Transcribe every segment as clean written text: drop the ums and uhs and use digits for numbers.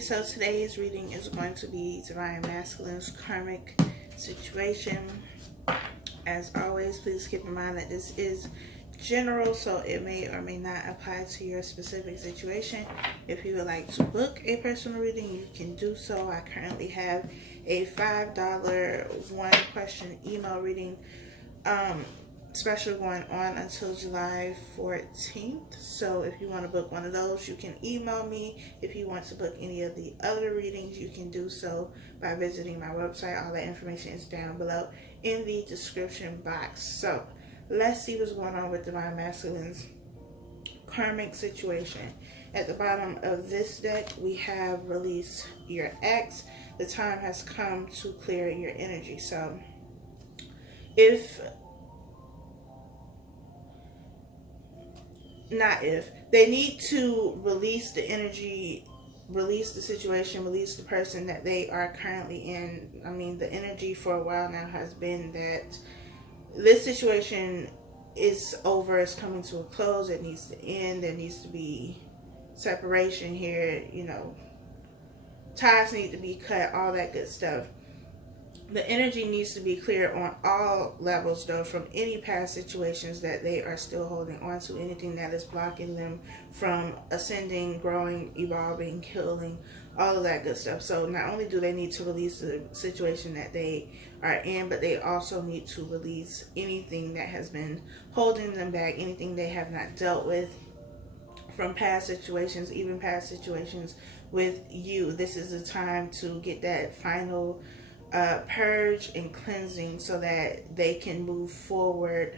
Alrighty, so today's reading is going to be Divine Masculine's karmic situation. As always, please keep in mind that this is general, so it may or may not apply to your specific situation. If you would like to book a personal reading, you can do so. I currently have a $5 one question email reading special going on until July 14th. So if you want to book one of those, you can email me. If you want to book any of the other readings, you can do so by visiting my website. All that information is down below in the description box. So let's see what's going on with Divine Masculine's karmic situation. At the bottom of this deck, we have release your ex. The time has come to clear your energy. So they need to release the energy, release the situation, release the person that they are currently in. I mean, the energy for a while now has been that this situation is over, it's coming to a close, it needs to end, there needs to be separation here, you know, ties need to be cut, all that good stuff. The energy needs to be clear on all levels, though, from any past situations that they are still holding on to, anything that is blocking them from ascending, growing, evolving, healing, all of that good stuff. So not only do they need to release the situation that they are in, but they also need to release anything that has been holding them back, anything they have not dealt with from past situations, even past situations with you. This is the time to get that final purge and cleansing so that they can move forward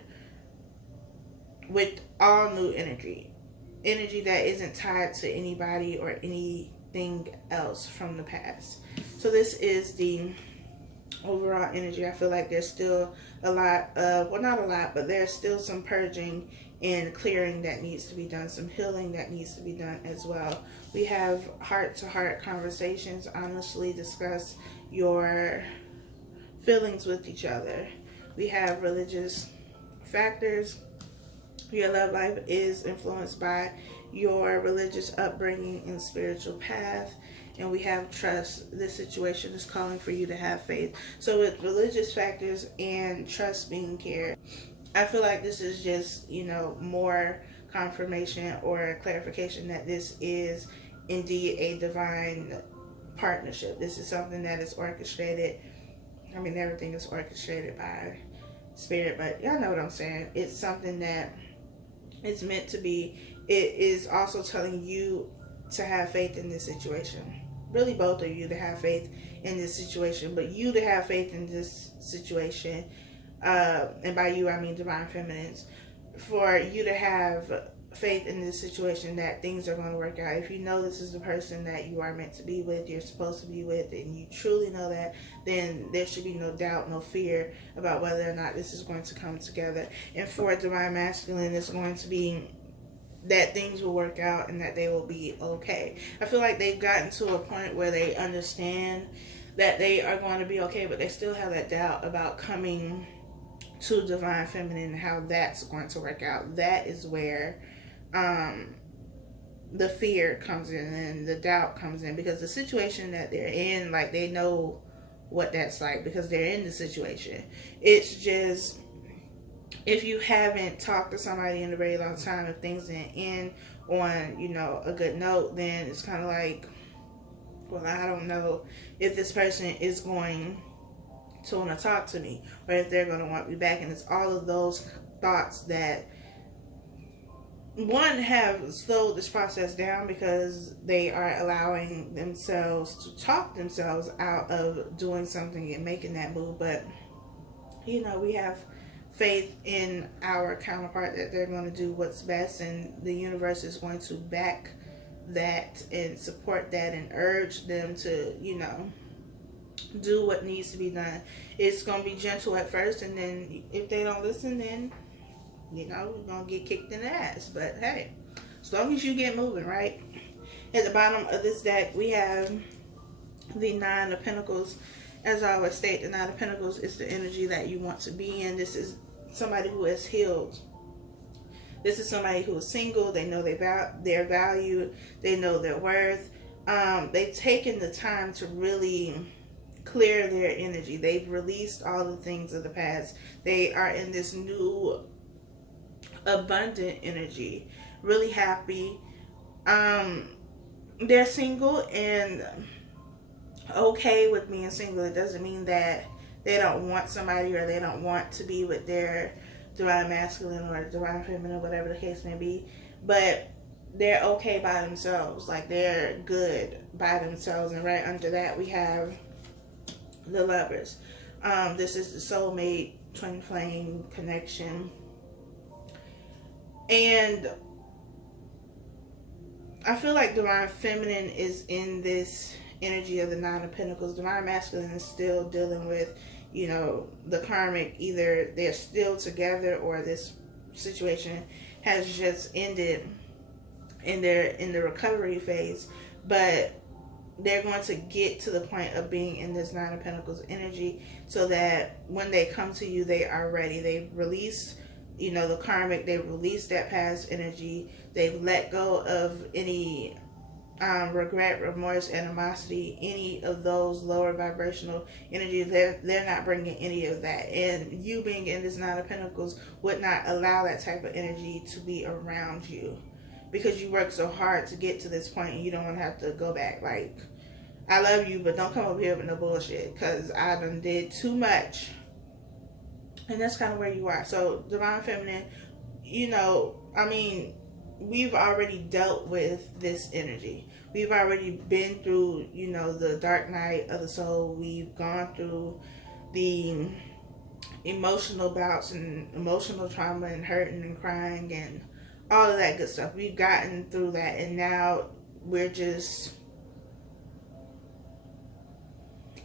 with all new energy that isn't tied to anybody or anything else from the past. So this is the overall energy. I feel like there's still a lot of, well, not a lot, but there's still some purging and clearing that needs to be done, some healing that needs to be done as well. We have heart-to-heart conversations, honestly discuss your feelings with each other. We have religious factors. Your love life is influenced by your religious upbringing and spiritual path. And we have trust. This situation is calling for you to have faith. So with religious factors and trust being cared, I feel like this is just, you know, more confirmation or clarification that this is indeed a divine partnership. This is something that is orchestrated. I mean, everything is orchestrated by spirit, but y'all know what I'm saying. It's something that it's meant to be. It is also telling you to have faith in this situation. Really, both of you to have faith in this situation, but you to have faith in this situation. And by you, I mean Divine Feminines. For you to have faith in this situation that things are going to work out. If you know this is the person that you are meant to be with, you're supposed to be with, and you truly know that, then there should be no doubt, no fear about whether or not this is going to come together. And for Divine Masculine, it's going to be that things will work out and that they will be okay. I feel like they've gotten to a point where they understand that they are going to be okay, but they still have that doubt about coming to Divine Feminine and how that's going to work out. That is where the fear comes in and the doubt comes in, because the situation that they're in, like, they know what that's like because they're in the situation. It's just, if you haven't talked to somebody in a very long time, if things didn't end on, you know, a good note, then it's kind of like, well, I don't know if this person is going to want to talk to me or if they're going to want me back. And it's all of those thoughts that, one, have slowed this process down because they are allowing themselves to talk themselves out of doing something and making that move. But, you know, we have faith in our counterpart that they're going to do what's best, and the universe is going to back that and support that and urge them to, you know, do what needs to be done. It's going to be gentle at first, and then if they don't listen, then, you know, we're going to get kicked in the ass. But hey, as long as you get moving, right? At the bottom of this deck, we have the Nine of Pentacles. As I always state, the Nine of Pentacles is the energy that you want to be in. This is somebody who has healed. This is somebody who is single. They know their value. They know their worth. they've taken the time to really clear their energy. They've released all the things of the past. They are in this new abundant energy, really happy. They're single and okay with being single. It doesn't mean that they don't want somebody or they don't want to be with their divine masculine or divine feminine, whatever the case may be, but they're okay by themselves. Like, they're good by themselves. And right under that we have the Lovers. This is the soulmate, twin flame connection. And I feel like divine feminine is in this energy of the Nine of Pentacles. Divine masculine is still dealing with, you know, the karmic. Either they're still together or this situation has just ended and they're in the recovery phase. But they're going to get to the point of being in this Nine of Pentacles energy so that when they come to you, they are ready. They've released, you know, the karmic. They've released that past energy. They've let go of any regret, remorse, animosity, any of those lower vibrational energies. They're not bringing any of that. And you being in this Nine of Pentacles would not allow that type of energy to be around you, because you worked so hard to get to this point and you don't want to have to go back. Like, I love you, but don't come over here with no bullshit, because I done did too much. And that's kind of where you are. So divine feminine, you know, I mean, we've already dealt with this energy. We've already been through, you know, the dark night of the soul. We've gone through the emotional bouts and emotional trauma and hurting and crying and all of that good stuff. We've gotten through that, and now we're just,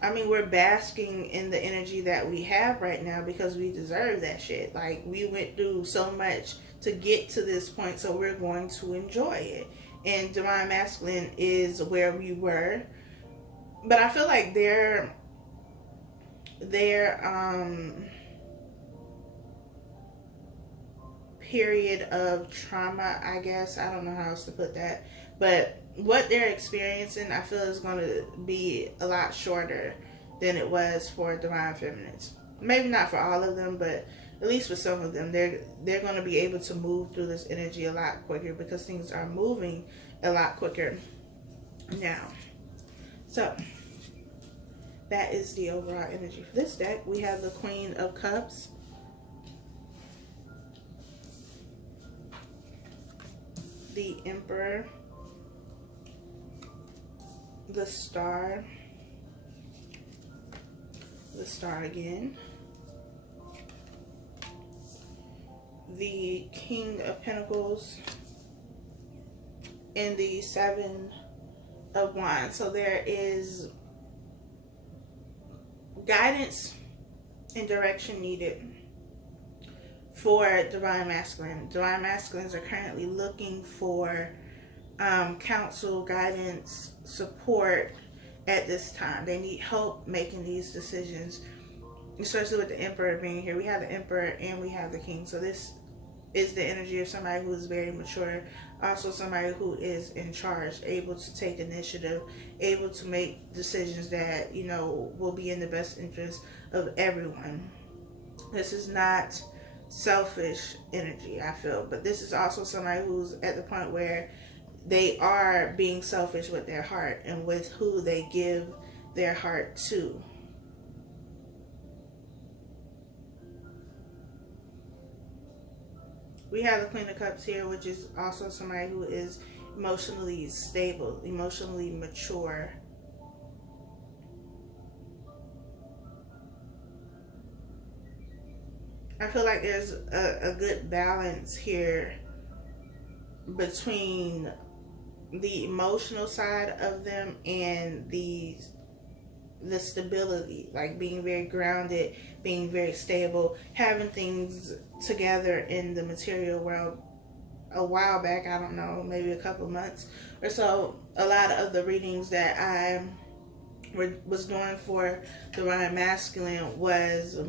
I mean, we're basking in the energy that we have right now because we deserve that shit. Like, we went through so much to get to this point, so we're going to enjoy it. And divine masculine is where we were, but I feel like their period of trauma, I guess, I don't know how else to put that, but what they're experiencing, I feel, is going to be a lot shorter than it was for divine feminines. Maybe not for all of them, but at least for some of them, they're going to be able to move through this energy a lot quicker because things are moving a lot quicker now. So that is the overall energy for this deck. We have the Queen of Cups, the Emperor, the Star again, the King of Pentacles, and the Seven of Wands. So there is guidance and direction needed for divine masculine. Divine masculines are currently looking for counsel, guidance, support at this time. They need help making these decisions, especially with the Emperor being here. We have the Emperor and we have the King. So this is the energy of somebody who is very mature, also somebody who is in charge, able to take initiative, able to make decisions that, you know, will be in the best interest of everyone. This is not selfish energy, I feel, but this is also somebody who's at the point where they are being selfish with their heart and with who they give their heart to. We have the Queen of Cups here, which is also somebody who is emotionally stable, emotionally mature. I feel like there's a good balance here between the emotional side of them and the stability, like being very grounded, being very stable, having things together in the material world. A while back, I don't know, maybe a couple months or so, a lot of the readings that I was doing for divine masculine was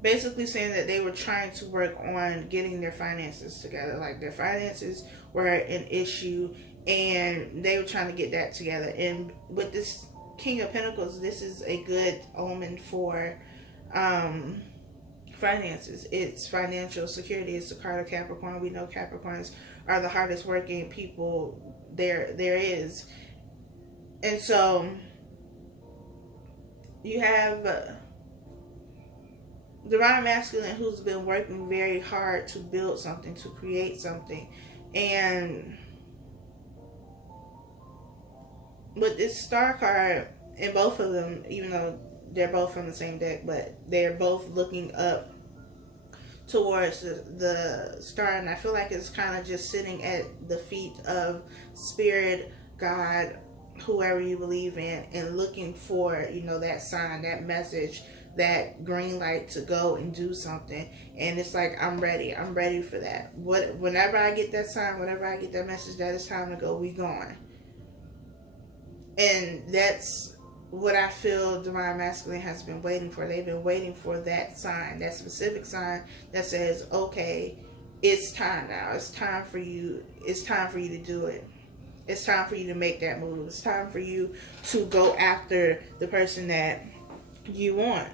basically saying that they were trying to work on getting their finances together. Like, their finances were an issue and they were trying to get that together. And with this King of Pentacles, this is a good omen for finances. It's financial security. It's the card of Capricorn. We know Capricorns are the hardest working people there is. And so you have Divine Masculine, who's been working very hard to build something, to create something. And with this Star card, and both of them, even though they're both from the same deck, but they're both looking up towards the star, and I feel like it's kind of just sitting at the feet of Spirit, God, whoever you believe in, and looking for, you know, that sign, that message, that green light to go and do something. And it's like, I'm ready for that. Whenever I get that sign, whenever I get that message that it's time to go, we going. And that's what I feel Divine Masculine has been waiting for. They've been waiting for that sign, that specific sign that says, okay, it's time now. It's time for you. It's time for you to do it. It's time for you to make that move. It's time for you to go after the person that you want.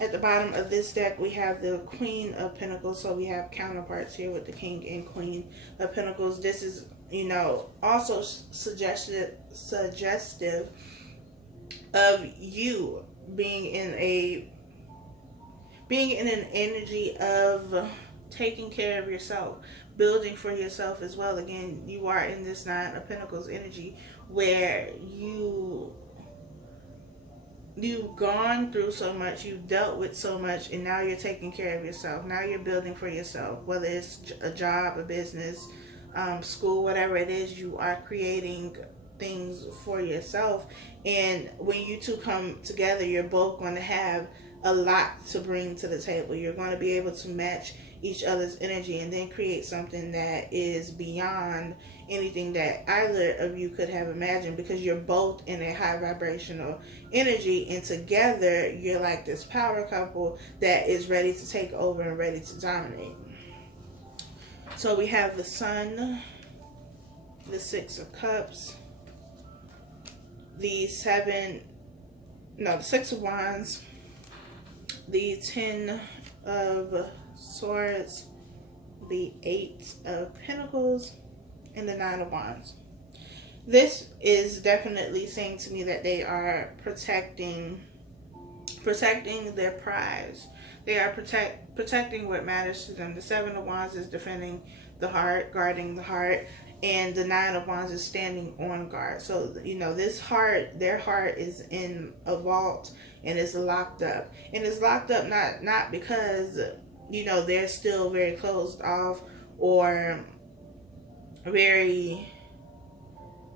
At the bottom of this deck, we have the Queen of Pentacles. So we have counterparts here with the King and Queen of Pentacles. This is, you know, also suggestive of you being in an energy of taking care of yourself, building for yourself as well. Again, you are in this Nine of Pentacles energy where you've gone through so much, you've dealt with so much, and now you're taking care of yourself. Now you're building for yourself, whether it's a job, a business, school, whatever it is. You are creating things for yourself, and when you two come together, you're both going to have a lot to bring to the table. You're going to be able to match each other's energy and then create something that is beyond anything that either of you could have imagined, because you're both in a high vibrational energy, and together you're like this power couple that is ready to take over and ready to dominate. So we have the Sun, the Six of Cups, the Six of Wands, the Ten of Swords, the Eight of Pentacles, and the Nine of Wands. This is definitely saying to me that they are protecting their prize. They are protecting what matters to them. The Seven of Wands is defending the heart, guarding the heart, and the Nine of Wands is standing on guard. So, you know, this heart, their heart is in a vault and it's locked up. And it's locked up not because, you know, they're still very closed off or very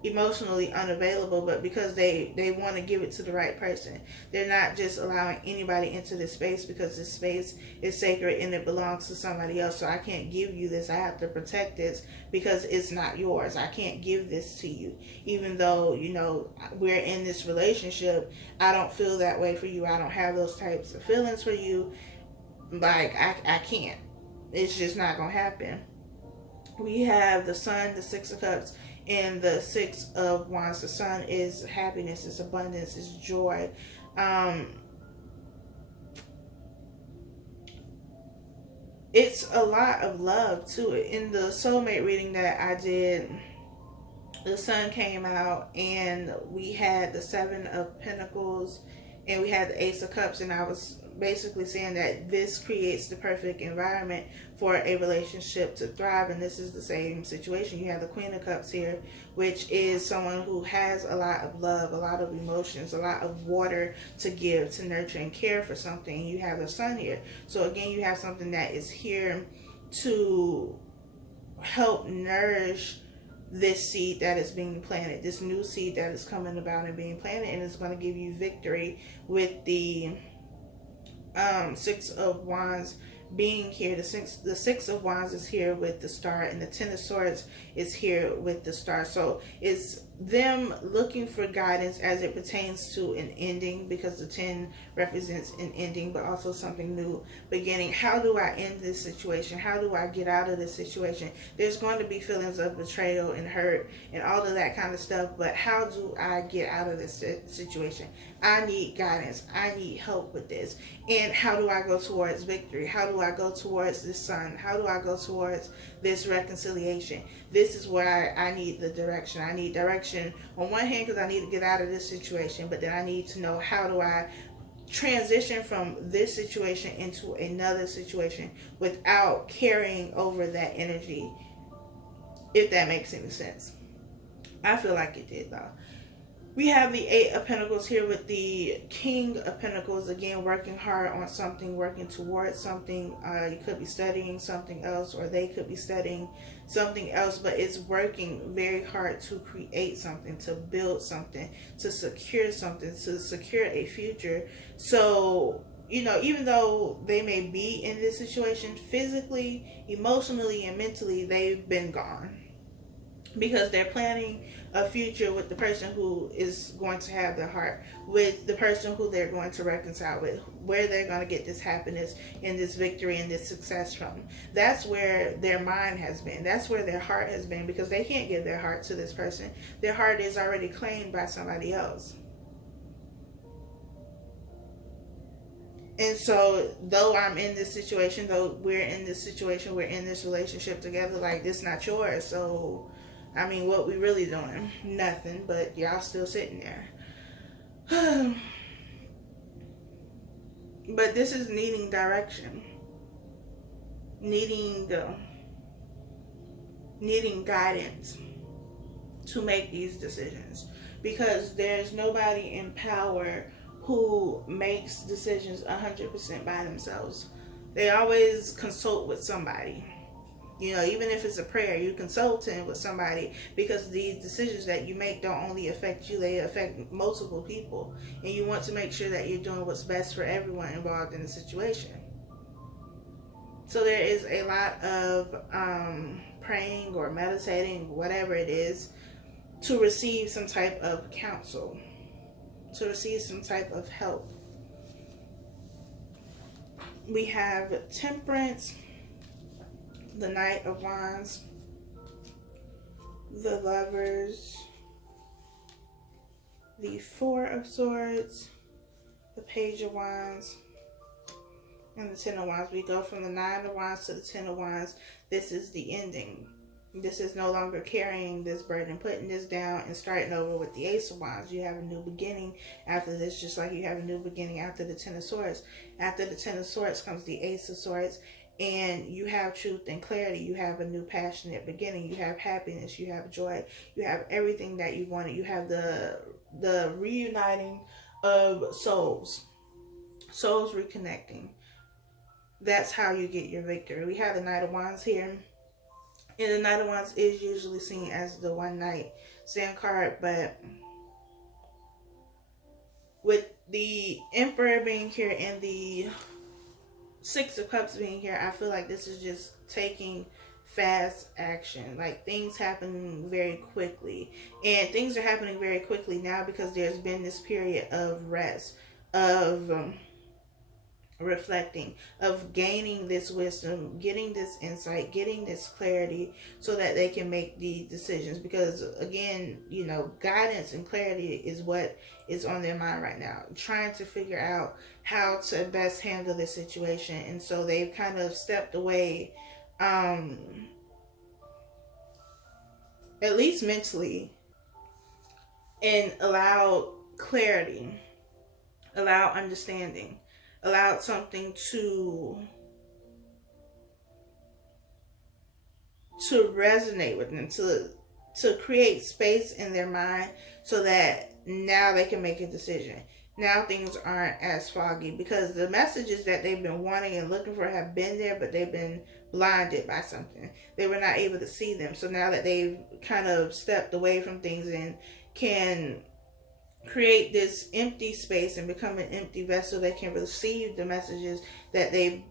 emotionally unavailable, but because they want to give it to the right person. They're not just allowing anybody into this space because this space is sacred and it belongs to somebody else. So I can't give you this. I have to protect this because it's not yours. I can't give this to you. Even though, you know, we're in this relationship, I don't feel that way for you. I don't have those types of feelings for you. Like, I can't. It's just not going to happen. We have the Sun, the Six of Cups, and the Six of Wands. The Sun is happiness, it's abundance, it's joy. It's a lot of love too. In the soulmate reading that I did, the Sun came out and we had the Seven of Pentacles and we had the Ace of Cups, and I was basically saying that this creates the perfect environment for a relationship to thrive. And this is the same situation. You have the Queen of Cups here, which is someone who has a lot of love, a lot of emotions, a lot of water to give, to nurture and care for something. You have the Sun here. So again, you have something that is here to help nourish this seed that is being planted, this new seed that is coming about and being planted, and it's going to give you victory with the Six of Wands being here. The Six of Wands is here with the Star, and the Ten of Swords is here with the Star. So it's them looking for guidance as it pertains to an ending, because the 10 represents an ending, but also something new beginning. How do I end this situation? How do I get out of this situation? There's going to be feelings of betrayal and hurt and all of that kind of stuff, but how do I get out of this situation? I need guidance. I need help with this. And how do I go towards victory? How do I go towards this sun? How do I go towards this reconciliation? This is where I need the direction. I need direction on one hand because I need to get out of this situation, but then I need to know, how do I transition from this situation into another situation without carrying over that energy, if that makes any sense. I feel like it did, though. We have the 8 of Pentacles here with the King of Pentacles, again, working hard on something, working towards something. You could be studying something else, or they could be studying something else, but it's working very hard to create something, to build something, to secure something, to secure a future. So, you know, even though they may be in this situation physically, emotionally, and mentally, they've been gone, because they're planning a future with the person who is going to have their heart, with the person who they're going to reconcile with, where they're going to get this happiness and this victory and this success from. That's where their mind has been. That's where their heart has been, because they can't give their heart to this person. Their heart is already claimed by somebody else. And so, though I'm in this situation, though we're in this situation, we're in this relationship together, like, this not yours. So, I mean, what we really doing? Nothing, but y'all still sitting there. But this is needing direction. Needing guidance to make these decisions. Because there's nobody in power who makes decisions 100% by themselves. They always consult with somebody. You know, even if it's a prayer, you consulting with somebody, because these decisions that you make don't only affect you, they affect multiple people. And you want to make sure that you're doing what's best for everyone involved in the situation. So there is a lot of praying or meditating, whatever it is, to receive some type of counsel, to receive some type of help. We have Temperance, the Knight of Wands, the Lovers, the Four of Swords, the Page of Wands, and the Ten of Wands. We go from the Nine of Wands to the Ten of Wands. This is the ending. This is no longer carrying this burden, putting this down and starting over with the Ace of Wands. You have a new beginning after this, just like you have a new beginning after the Ten of Swords. After the Ten of Swords comes the Ace of Swords. And you have truth and clarity. You have a new passionate beginning. You have happiness. You have joy. You have everything that you wanted. You have the reuniting of souls. Souls reconnecting. That's how you get your victory. We have the Knight of Wands here. And the Knight of Wands is usually seen as the one night stand card. But with the Emperor being here and the Six of Cups being here, I feel like this is just taking fast action. Like, things happen very quickly. And things are happening very quickly now because there's been this period of rest, of reflecting, of gaining this wisdom, getting this insight, getting this clarity, so that they can make the decisions. Because again, you know, guidance and clarity is what is on their mind right now, trying to figure out how to best handle this situation. And so they've kind of stepped away, at least mentally, and allowed clarity, allowed understanding, allowed something to resonate with them, to create space in their mind, so that now they can make a decision. Now things aren't as foggy, because the messages that they've been wanting and looking for have been there, but they've been blinded by something. They were not able to see them. So now that they've kind of stepped away from things and can create this empty space and become an empty vessel, they can receive the messages that they've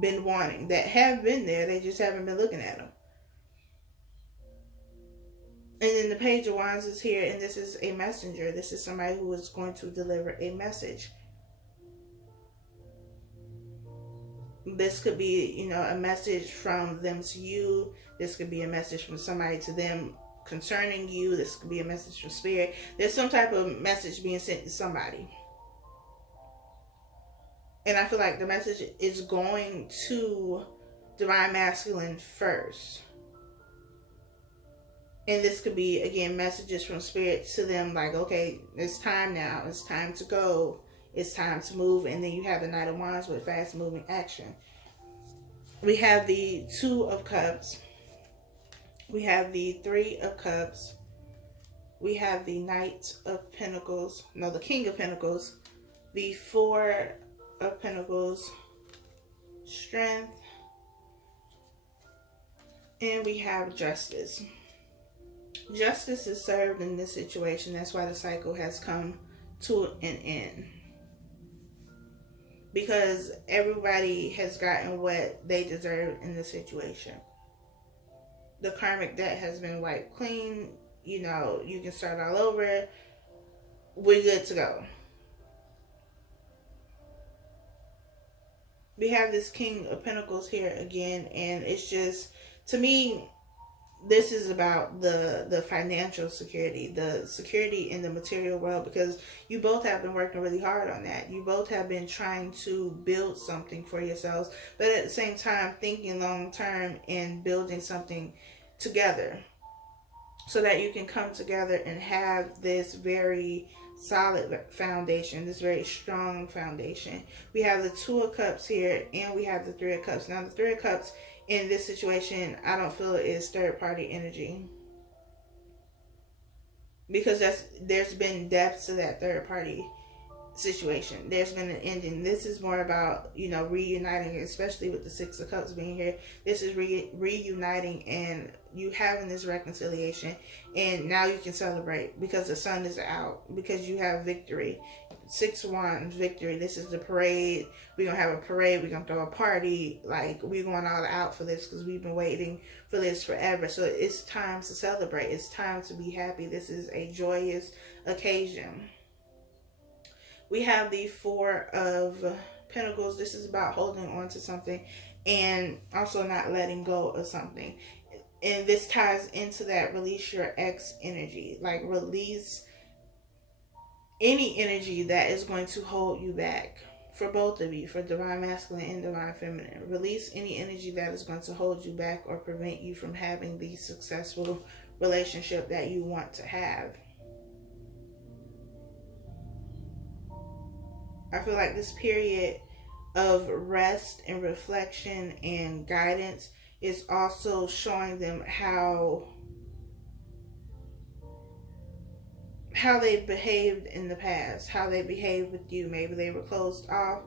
been wanting, that have been there. They just haven't been looking at them. And then the Page of Wands is here, and this is a messenger. This is somebody who is going to deliver a message. This could be, you know, a message from them to you. This could be a message from somebody to them concerning you. This could be a message from Spirit. There's some type of message being sent to somebody. And I feel like the message is going to Divine Masculine first. And this could be, again, messages from Spirit to them like, okay, it's time now. It's time to go. It's time to move. And then you have the Knight of Wands with fast moving action. We have the Two of Cups. We have the Three of Cups. We have the Knight of Pentacles. No, the King of Pentacles. The Four of Pentacles. Strength. And we have Justice. Justice is served in this situation. That's why the cycle has come to an end. Because everybody has gotten what they deserve in this situation. The karmic debt has been wiped clean. You know, you can start all over. We're good to go. We have this King of Pentacles here again. And it's just, to me, this is about the financial security, the security in the material world, because you both have been working really hard on that. You both have been trying to build something for yourselves, but at the same time thinking long term and building something together so that you can come together and have this very solid foundation, this very strong foundation. We have the Two of Cups here, and we have the Three of Cups. Now the Three of Cups in this situation, I don't feel is third party energy, because there's been depth to that third party situation. There's been an ending. This is more about, you know, reuniting, especially with the Six of Cups being here. This is reuniting and you having this reconciliation, and now you can celebrate because the sun is out, because you have victory. Six of Wands, victory. This is the parade. We're going to have a parade. We're going to throw a party. Like, we're going all out for this because we've been waiting for this forever. So it's time to celebrate. It's time to be happy. This is a joyous occasion. We have the Four of Pentacles. This is about holding on to something and also not letting go of something. And this ties into that release your ex energy. Like, release any energy that is going to hold you back, for both of you, for Divine Masculine and Divine Feminine. Release any energy that is going to hold you back or prevent you from having the successful relationship that you want to have. I feel like this period of rest and reflection and guidance is also showing them how they behaved in the past, how they behaved with you. Maybe they were closed off.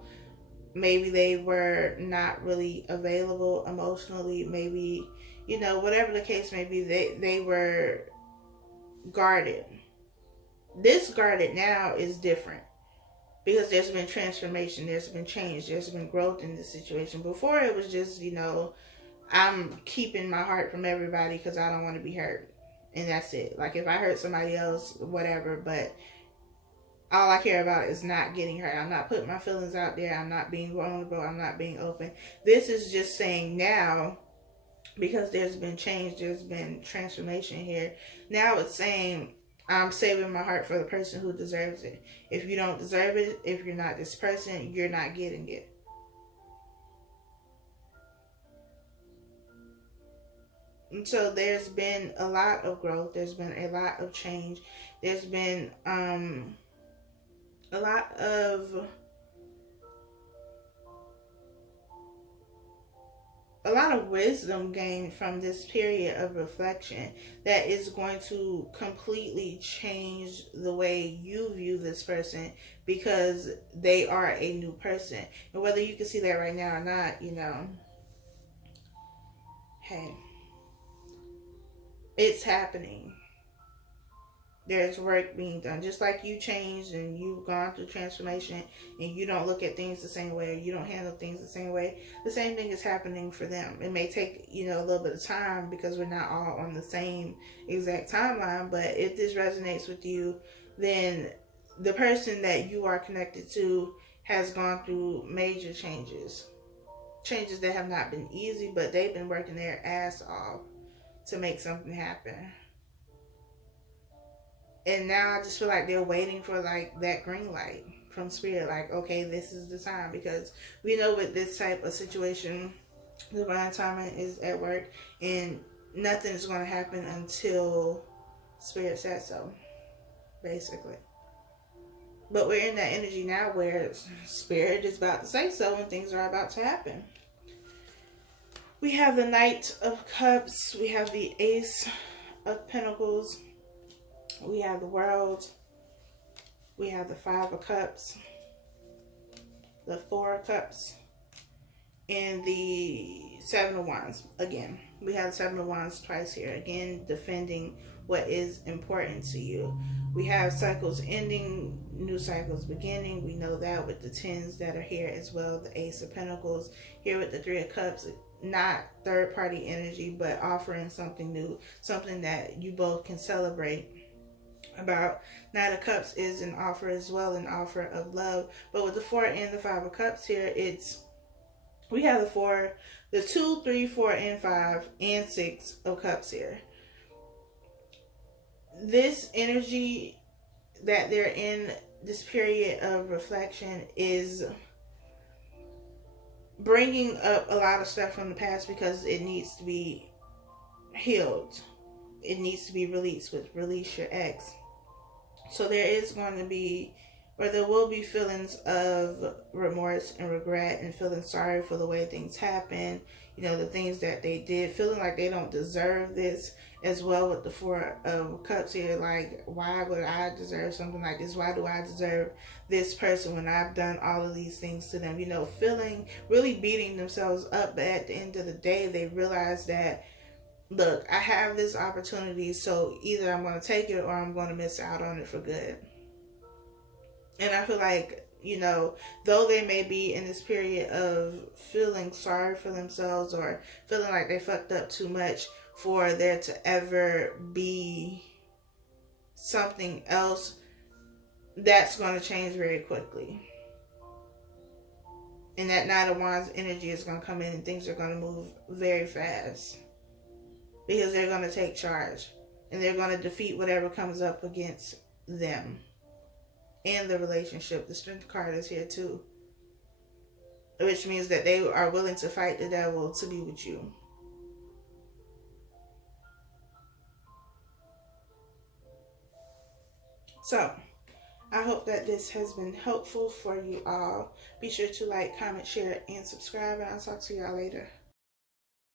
Maybe they were not really available emotionally. Maybe, you know, whatever the case may be, they were guarded. This guarded now is different because there's been transformation. There's been change. There's been growth in this situation. Before it was just, you know, I'm keeping my heart from everybody because I don't want to be hurt. And that's it. Like, if I hurt somebody else, whatever. But all I care about is not getting hurt. I'm not putting my feelings out there. I'm not being vulnerable. I'm not being open. This is just saying now, because there's been change, there's been transformation here. Now it's saying, I'm saving my heart for the person who deserves it. If you don't deserve it, if you're not this person, you're not getting it. And so there's been a lot of growth. There's been a lot of change. There's been a lot of wisdom gained from this period of reflection that is going to completely change the way you view this person, because they are a new person. And whether you can see that right now or not, you know, hey, it's happening. There's work being done. Just like you changed and you've gone through transformation and you don't look at things the same way, or you don't handle things the same way, the same thing is happening for them. It may take, you know, a little bit of time because we're not all on the same exact timeline, but if this resonates with you, then the person that you are connected to has gone through major changes. Changes that have not been easy, but they've been working their ass off to make something happen. And now I just feel like they're waiting for like that green light from spirit. Like, okay, this is the time. Because we know with this type of situation, divine timing is at work. And nothing is going to happen until spirit says so. Basically. But we're in that energy now where spirit is about to say so and things are about to happen. We have the Knight of Cups. We have the Ace of Pentacles. We have the World. We have the Five of Cups. The Four of Cups. And the Seven of Wands. Again, we have the Seven of Wands twice here. Again, defending what is important to you. We have cycles ending, new cycles beginning. We know that with the Tens that are here as well. The Ace of Pentacles. Here with the Three of Cups. Not third-party energy, but offering something new. Something that you both can celebrate about. Knight of Cups is an offer as well, an offer of love. But with the Four and the Five of Cups here, we have the Four, the 2, 3, 4, and 5, and 6 of Cups here. This energy that they're in, this period of reflection, is bringing up a lot of stuff from the past because it needs to be healed. It needs to be released. With release your ex. So there is going to be, or there will be, feelings of remorse and regret and feeling sorry for the way things happen. You know, the things that they did, feeling like they don't deserve this as well with the Four of Cups here. Like, why would I deserve something like this? Why do I deserve this person when I've done all of these things to them? You know, feeling, really beating themselves up. But at the end of the day, they realize that, look, I have this opportunity, so either I'm going to take it or I'm going to miss out on it for good. And I feel like, you know, though they may be in this period of feeling sorry for themselves or feeling like they fucked up too much for there to ever be something else, that's going to change very quickly. And that Knight of Wands energy is going to come in and things are going to move very fast. Because they're going to take charge. And they're going to defeat whatever comes up against them. And the relationship. The Strength card is here too. Which means that they are willing to fight the devil to be with you. So, I hope that this has been helpful for you all. Be sure to like, comment, share, and subscribe. And I'll talk to y'all later.